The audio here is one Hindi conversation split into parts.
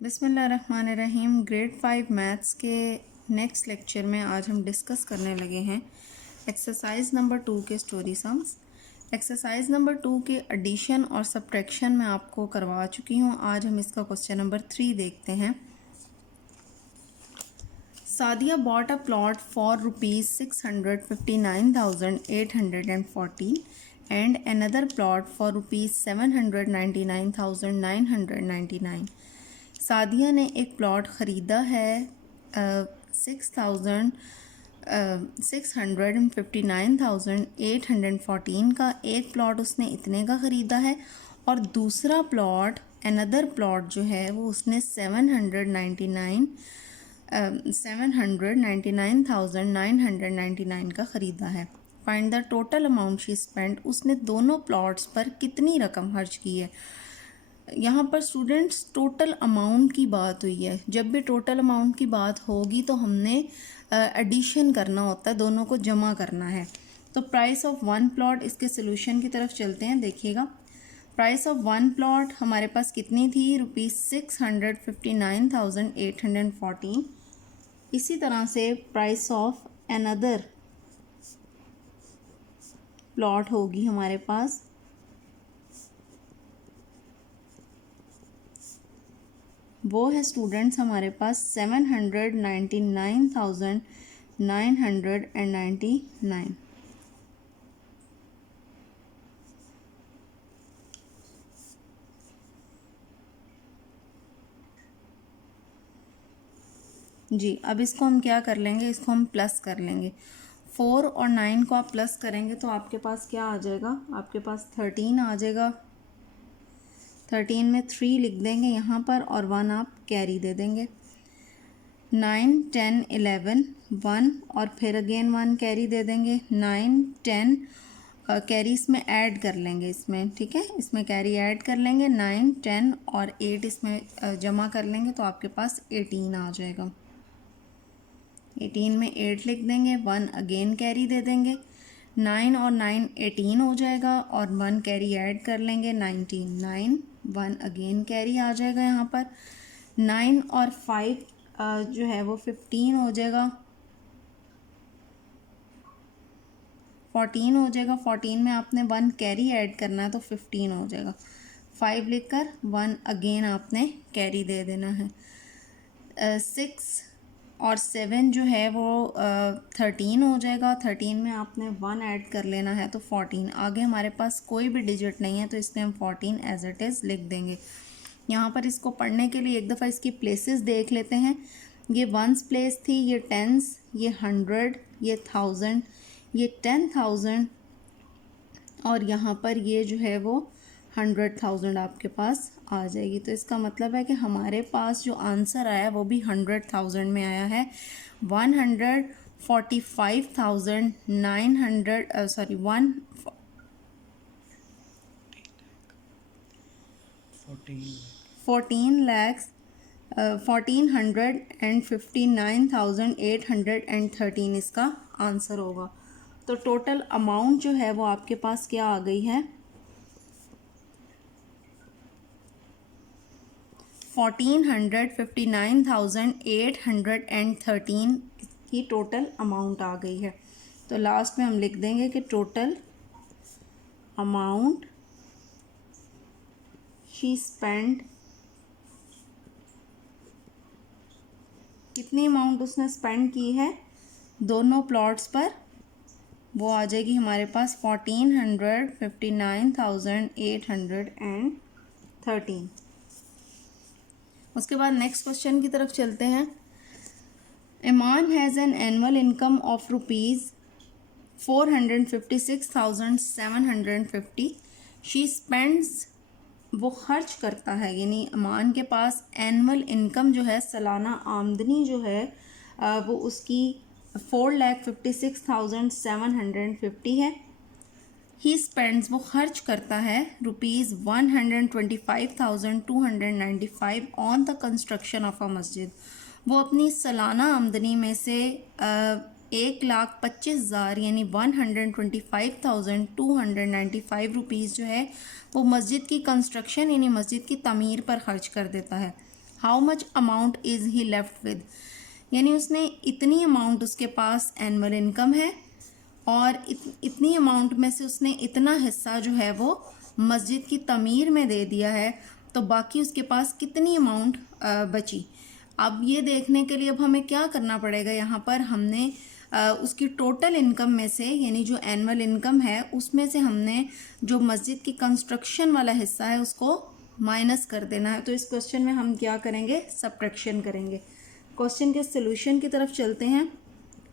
बिस्मिल्लाहिर्रहमानिर्रहीम। ग्रेड 5 मैथ्स के नेक्स्ट लेक्चर में आज हम डिस्कस करने लगे हैं एक्सरसाइज नंबर 2 के स्टोरी सम्स। एक्सरसाइज नंबर 2 के एडिशन और सब्ट्रैक्शन मैं आपको करवा चुकी हूँ। आज हम इसका क्वेश्चन नंबर 3 देखते हैं। Sadia bought a plot for ₹659,814 and another plot for ₹799,999। Sadia ने एक प्लॉट ख़रीदा है 659,814 का। एक प्लॉट उसने इतने का ख़रीदा है और दूसरा प्लॉट अनदर प्लॉट जो है वो उसने 799,999 का ख़रीदा है। Find the total amount she spend. उसने दोनों प्लॉट्स पर कितनी रकम खर्च की है। यहाँ पर स्टूडेंट्स टोटल अमाउंट की बात हुई है। जब भी टोटल अमाउंट की बात होगी तो हमने एडिशन करना होता है, दोनों को जमा करना है। तो प्राइस ऑफ वन प्लॉट, इसके सोल्यूशन की तरफ चलते हैं। देखिएगा, प्राइस ऑफ वन प्लॉट हमारे पास कितनी थी, ₹659,814। इसी तरह से प्राइस ऑफ अनदर प्लॉट होगी हमारे पास वो है स्टूडेंट्स हमारे पास 799,999। जी, अब इसको हम क्या कर लेंगे, इसको हम प्लस कर लेंगे। 4 और 9 को आप प्लस करेंगे तो आपके पास क्या आ जाएगा, आपके पास 13 आ जाएगा। 13 में 3 लिख देंगे यहाँ पर और 1 आप कैरी दे देंगे। 9, 10, 11 1 और फिर अगेन 1 कैरी दे देंगे। 9, 10 कैरी इसमें ऐड कर लेंगे इसमें, ठीक है, इसमें कैरी ऐड कर लेंगे। 9, 10 और 8 इसमें जमा कर लेंगे तो आपके पास 18 आ जाएगा। 18 में 8 लिख देंगे, 1 अगेन कैरी दे देंगे। 9 और 9 18 हो जाएगा और 1 कैरी ऐड कर लेंगे, 19 9 1 अगेन कैरी आ जाएगा यहाँ पर। 9 और 5 जो है वो 15 हो जाएगा, 14 हो जाएगा। 14 में आपने 1 कैरी ऐड करना है तो 15 हो जाएगा। 5 लिखकर 1 अगेन आपने कैरी दे देना है। 6 और 7 जो है वो 13 हो जाएगा। 13 में आपने 1 ऐड कर लेना है तो 14। आगे हमारे पास कोई भी डिजिट नहीं है तो इसमें हम 14 एज इट इज़ लिख देंगे। यहाँ पर इसको पढ़ने के लिए एक दफ़ा इसकी प्लेसेस देख लेते हैं। ये वंस प्लेस थी, ये टेंस, ये 100, ये 1000, ये 10,000 और यहाँ पर ये जो है वो 100,000 आपके पास आ जाएगी। तो इसका मतलब है कि हमारे पास जो आंसर आया वो भी 100,000 में आया है। 14,59,813 इसका आंसर होगा। तो टोटल अमाउंट जो है वो आपके पास क्या आ गई है, 14,59,813 की टोटल अमाउंट आ गई है। तो लास्ट में हम लिख देंगे कि टोटल अमाउंट शी स्पेंड, कितनी अमाउंट उसने स्पेंड की है दोनों प्लॉट्स पर, वो आ जाएगी हमारे पास 14,59,813। उसके बाद नेक्स्ट क्वेश्चन की तरफ चलते हैं। Iman has an annual income of ₹456,750। She spends, वो खर्च करता है, यानी ईमान के पास एनुअल इनकम जो है, सालाना आमदनी जो है वो उसकी 4,56,750 है। ही स्पेंड्स, वो खर्च करता है ₹125,295 on the construction of a मस्जिद। वो अपनी सालाना आमदनी में से 1,25,000 यानी 125,295 रुपीज़ जो है वो मस्जिद की कंस्ट्रक्शन यानी मस्जिद की तमीर पर ख़र्च कर देता है। How much amount is he left with, यानी उसने इतनी अमाउंट उसके पास एनुअल इनकम है और इतनी अमाउंट में से उसने इतना हिस्सा जो है वो मस्जिद की तमीर में दे दिया है, तो बाकी उसके पास कितनी अमाउंट बची। अब ये देखने के लिए अब हमें क्या करना पड़ेगा, यहाँ पर हमने उसकी टोटल इनकम में से, यानी जो एनुअल इनकम है उसमें से हमने जो मस्जिद की कंस्ट्रक्शन वाला हिस्सा है उसको माइनस कर देना है। तो इस क्वेश्चन में हम क्या करेंगे, सब्ट्रैक्शन करेंगे। क्वेश्चन के सॉल्यूशन की तरफ चलते हैं।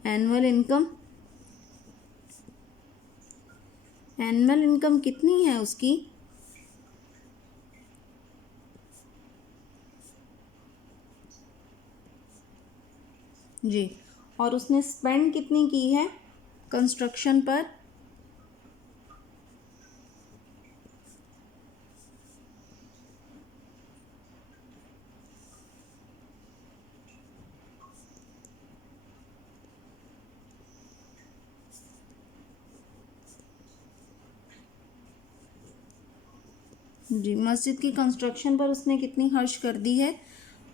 एनुअल इनकम कितनी है उसकी, जी, और उसने स्पेंड कितनी की है कंस्ट्रक्शन पर, जी, मस्जिद की कंस्ट्रक्शन पर उसने कितनी खर्च कर दी है,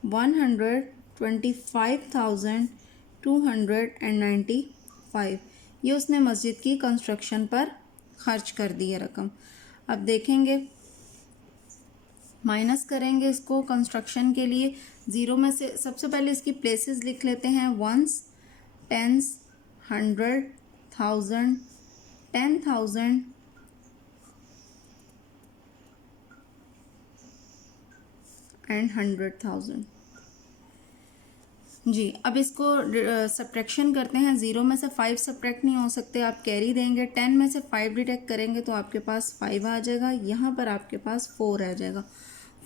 125,295, ये उसने मस्जिद की कंस्ट्रक्शन पर खर्च कर दी है रकम। अब देखेंगे, माइनस करेंगे इसको कंस्ट्रक्शन के लिए। ज़ीरो में से सबसे पहले इसकी प्लेसेस लिख लेते हैं, वंस, टेंस, 100, 1000, 10,000 एंड 100,000। जी, अब इसको सब्ट्रैक्शन करते हैं। 0 में से 5 सब्ट्रैक्ट नहीं हो सकते, आप कैरी देंगे। 10 में से 5 डिडक्ट करेंगे तो आपके पास 5 आ जाएगा, यहाँ पर आपके पास 4 आ जाएगा।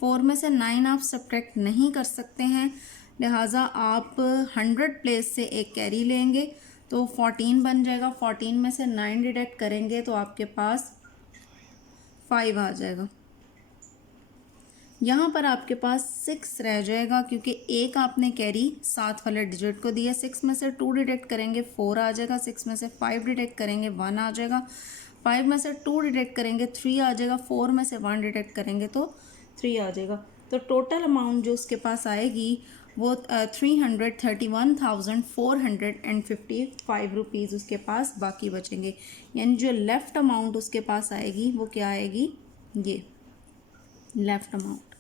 4 में से 9 आप सब्ट्रैक्ट नहीं कर सकते हैं, लिहाजा आप 100 प्लेस से एक कैरी लेंगे तो 14 बन जाएगा। 14 में से 9 डिडक्ट करेंगे तो आपके पास 5 आ जाएगा। यहाँ पर आपके पास 6 रह जाएगा, क्योंकि एक आपने कैरी 7 वाले डिजिट को दिया। 6 में से 2 डिडक्ट करेंगे 4 आ जाएगा। 6 में से 5 डिडक्ट करेंगे 1 आ जाएगा। 5 में से 2 डिडक्ट करेंगे 3 आ जाएगा। 4 में से 1 डिडक्ट करेंगे तो 3 आ जाएगा। तो टोटल अमाउंट जो उसके पास आएगी वो 331,455 रुपीज़ उसके पास बाकी बचेंगे। यानी जो लेफ़्ट अमाउंट उसके पास आएगी वो क्या आएगी, ये लेफ़्ट अमाउंट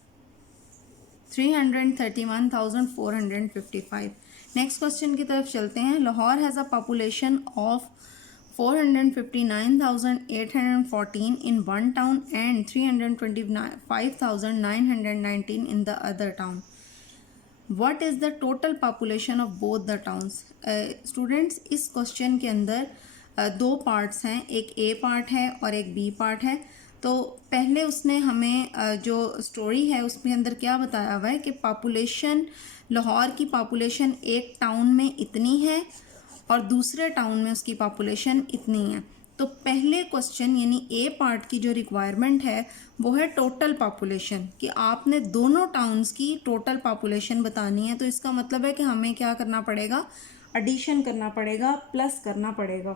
331,455। नेक्स्ट क्वेश्चन की तरफ चलते हैं। Lahore has a population of 459,814 in one town and 325,919 in the other town. What is the total population of both the towns? Students, इस क्वेश्चन के अंदर दो पार्ट्स हैं, एक ए पार्ट है और एक बी पार्ट है। तो पहले उसने हमें जो स्टोरी है उसके अंदर क्या बताया हुआ है कि पॉपुलेशन, लाहौर की पॉपुलेशन एक टाउन में इतनी है और दूसरे टाउन में उसकी पॉपुलेशन इतनी है। तो पहले क्वेश्चन यानी ए पार्ट की जो रिक्वायरमेंट है वो है टोटल पॉपुलेशन, कि आपने दोनों टाउन्स की टोटल पॉपुलेशन बतानी है। तो इसका मतलब है कि हमें क्या करना पड़ेगा, एडिशन करना पड़ेगा, प्लस करना पड़ेगा।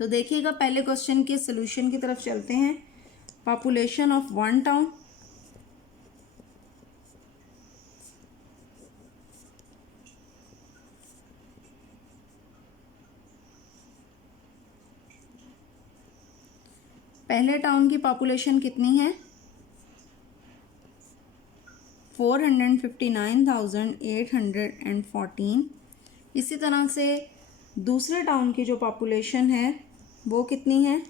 तो देखिएगा, पहले क्वेश्चन के सॉल्यूशन की तरफ चलते हैं। पॉपुलेशन ऑफ वन टाउन, पहले टाउन की पॉपुलेशन कितनी है, 459,814। इसी तरह से दूसरे टाउन की जो पॉपुलेशन है वो कितनी है,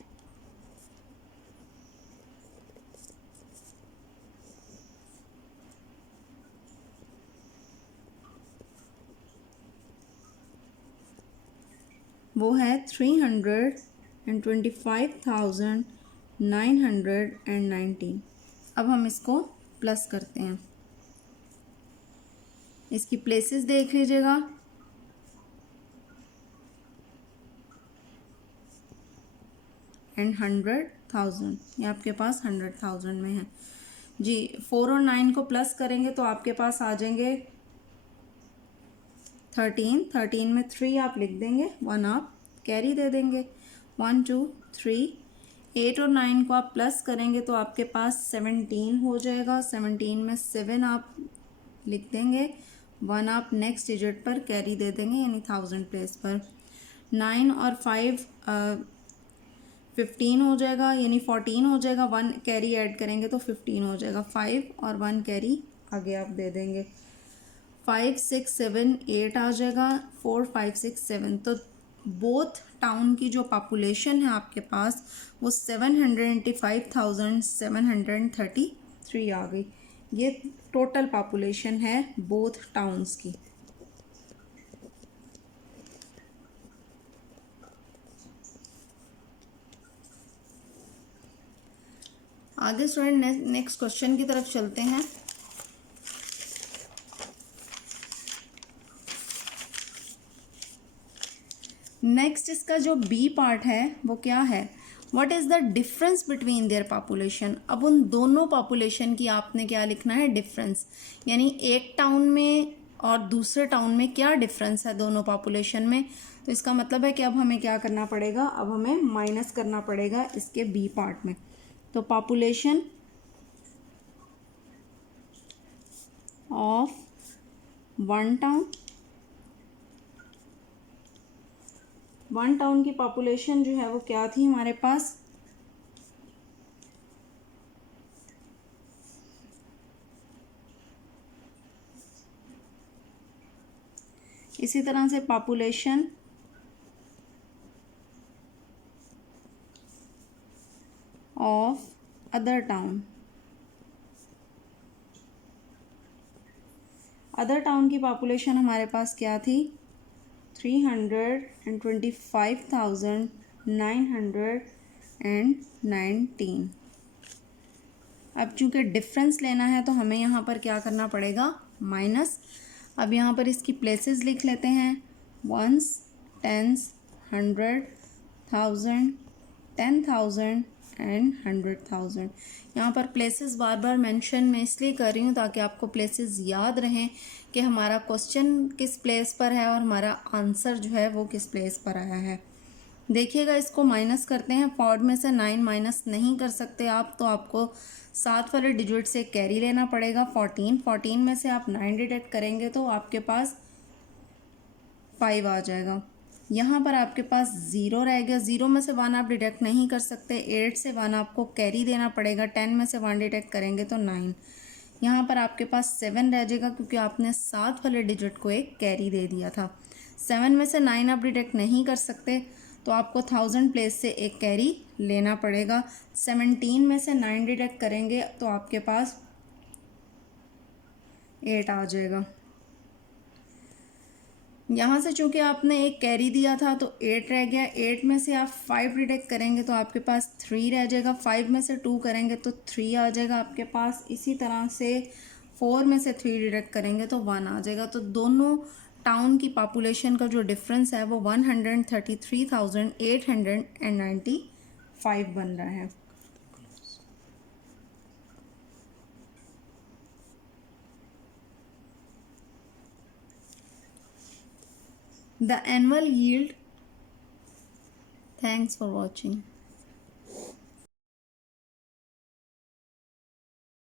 वो है 325,919। अब हम इसको प्लस करते हैं। इसकी प्लेसेस देख लीजिएगा, एंड 100,000, ये आपके पास 100,000 में है जी। 4 और 9 को प्लस करेंगे तो आपके पास आ जाएंगे 13। 13 में 3 आप लिख देंगे, 1 आप कैरी दे देंगे। 1 2 3। 8 और 9 को आप प्लस करेंगे तो आपके पास 17 हो जाएगा। 17 में 7 आप लिख देंगे, 1 आप नेक्स्ट डिजिट पर कैरी दे देंगे यानी 1000 प्लेस पर। 9 और 5 15 हो जाएगा यानी 14 हो जाएगा, 1 कैरी ऐड करेंगे तो 15 हो जाएगा। 5 और 1 कैरी आगे आप दे देंगे। 5 6 7 8 आ जाएगा, 4 5 6 7। तो बोथ टाउन की जो पॉपुलेशन है आपके पास वो 785,733 आ गई। ये टोटल पॉपुलेशन है बोथ टाउन्स की। आगे स्टूडेंट नेक्स्ट क्वेश्चन की तरफ चलते हैं। नेक्स्ट इसका जो बी पार्ट है वो क्या है, what is the difference between their population. अब उन दोनों पॉपुलेशन की आपने क्या लिखना है, डिफरेंस, यानी एक टाउन में और दूसरे टाउन में क्या डिफरेंस है दोनों पॉपुलेशन में। तो इसका मतलब है कि अब हमें क्या करना पड़ेगा, अब हमें माइनस करना पड़ेगा इसके बी पार्ट में। तो पॉपुलेशन ऑफ वन टाउन की पॉपुलेशन जो है वो क्या थी हमारे पास, इसी तरह से पॉपुलेशन ऑफ अदर टाउन की पॉपुलेशन हमारे पास क्या थी, 325,919। अब चूंकि डिफरेंस लेना है तो हमें यहाँ पर क्या करना पड़ेगा, माइनस। अब यहाँ पर इसकी प्लेसेस लिख लेते हैं, वंस, टेंस, 100, 1000, 10,000 एंड 100,000। यहाँ पर प्लेसेस बार बार मेंशन मैं इसलिए कर रही हूँ ताकि आपको प्लेसेस याद रहें कि हमारा क्वेश्चन किस प्लेस पर है और हमारा आंसर जो है वो किस प्लेस पर आया है। देखिएगा इसको माइनस करते हैं, पॉड में से 9 माइनस नहीं कर सकते आप, तो आपको 7 वाले डिजिट से कैरी लेना पड़ेगा 14 में से आप 9 डिडक्ट करेंगे तो आपके पास 5 आ जाएगा। यहाँ पर आपके पास 0 रह गया, 0 में से 1 आप डिडक्ट नहीं कर सकते, 8 से 1 आपको कैरी देना पड़ेगा, 10 में से 1 डिडक्ट करेंगे तो 9। यहाँ पर आपके पास 7 रह जाएगा क्योंकि आपने 7 वाले डिजिट को एक कैरी दे दिया था। 7 में से 9 आप डिडक्ट नहीं कर सकते तो आपको 1000 प्लेस से एक कैरी लेना पड़ेगा। 17 में से 9 डिडक्ट करेंगे तो आपके पास 8 आ जाएगा। यहाँ से चूंकि आपने एक कैरी दिया था तो 8 रह गया, 8 में से आप 5 डिडक्ट करेंगे तो आपके पास 3 रह जाएगा, 5 में से 2 करेंगे तो 3 आ जाएगा आपके पास। इसी तरह से 4 में से 3 डिडक्ट करेंगे तो 1 आ जाएगा। तो दोनों टाउन की पॉपुलेशन का जो डिफरेंस है वो 133,895 बन रहा है। The annual yield, thanks for watching.